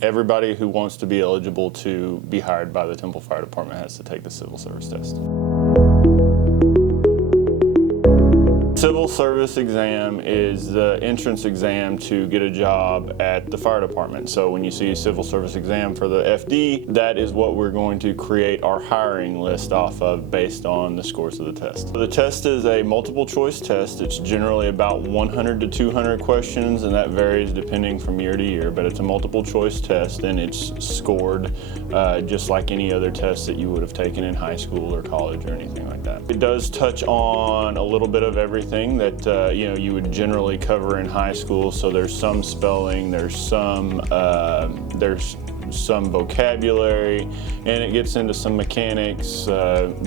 Everybody who wants to be eligible to be hired by the Temple Fire Department has to take the civil service test. Civil service exam is the entrance exam to get a job at the fire department. So when you see a civil service exam for the FD, that is what we're going to create our hiring list off of based on the scores of the test. The test is a multiple choice test. It's generally about 100 to 200 questions, and that varies depending from year to year, but it's a multiple choice test and it's scored just like any other test that you would have taken in high school or college or anything like that. It does touch on a little bit of everything that you would generally cover in high school. So there's some spelling, there's some vocabulary, and it gets into some mechanics,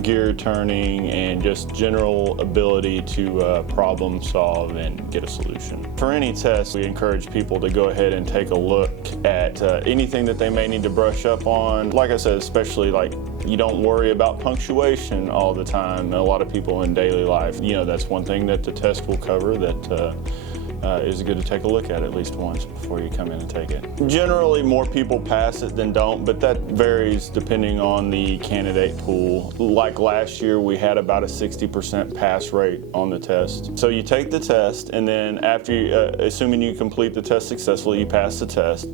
gear turning, and just general ability to problem solve and get a solution. For any test, we encourage people to go ahead and take a look at anything that they may need to brush up on. Like I said, especially like you don't worry about punctuation all the time. A lot of people in daily life, that's one thing that the test will cover that is good to take a look at least once before you come in and take it. Generally, more people pass it than don't, but that varies depending on the candidate pool. Like last year, we had about a 60% pass rate on the test. So you take the test, and then after you, assuming you complete the test successfully, you pass the test,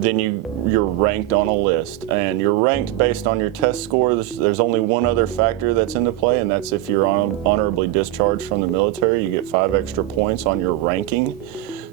then you're ranked on a list, and you're ranked based on your test score. There's only one other factor that's into play, and that's if you're honorably discharged from the military, you get 5 extra points on your ranking.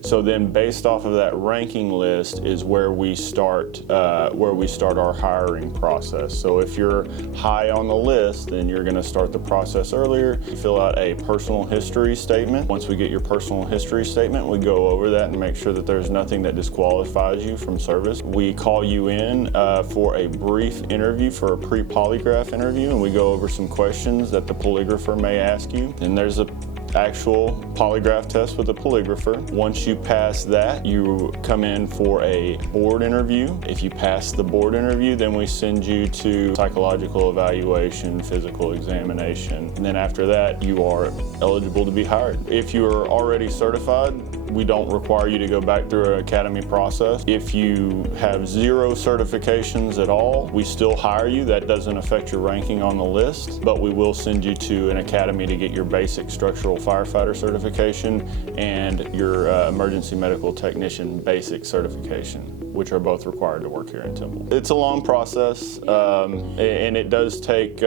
So then based off of that ranking list is where we start our hiring process. So if you're high on the list, then you're going to start the process earlier. You fill out a personal history statement. Once we get your personal history statement, we go over that and make sure that there's nothing that disqualifies you from service. We call you in for a brief interview, for a pre-polygraph interview, and we go over some questions that the polygrapher may ask you. And there's a actual polygraph test with a polygrapher. Once you pass that, you come in for a board interview. If you pass the board interview, then we send you to psychological evaluation, physical examination, and then after that, you are eligible to be hired. If you are already certified, we don't require you to go back through an academy process. If you have 0 certifications at all, we still hire you. That doesn't affect your ranking on the list, but we will send you to an academy to get your basic structural firefighter certification and your emergency medical technician basic certification, which are both required to work here in Temple. It's a long process, and it does take,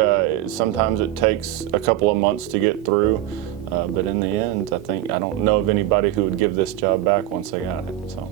sometimes it takes a couple of months to get through, but in the end, I don't know of anybody who would give this job back once they got it. So.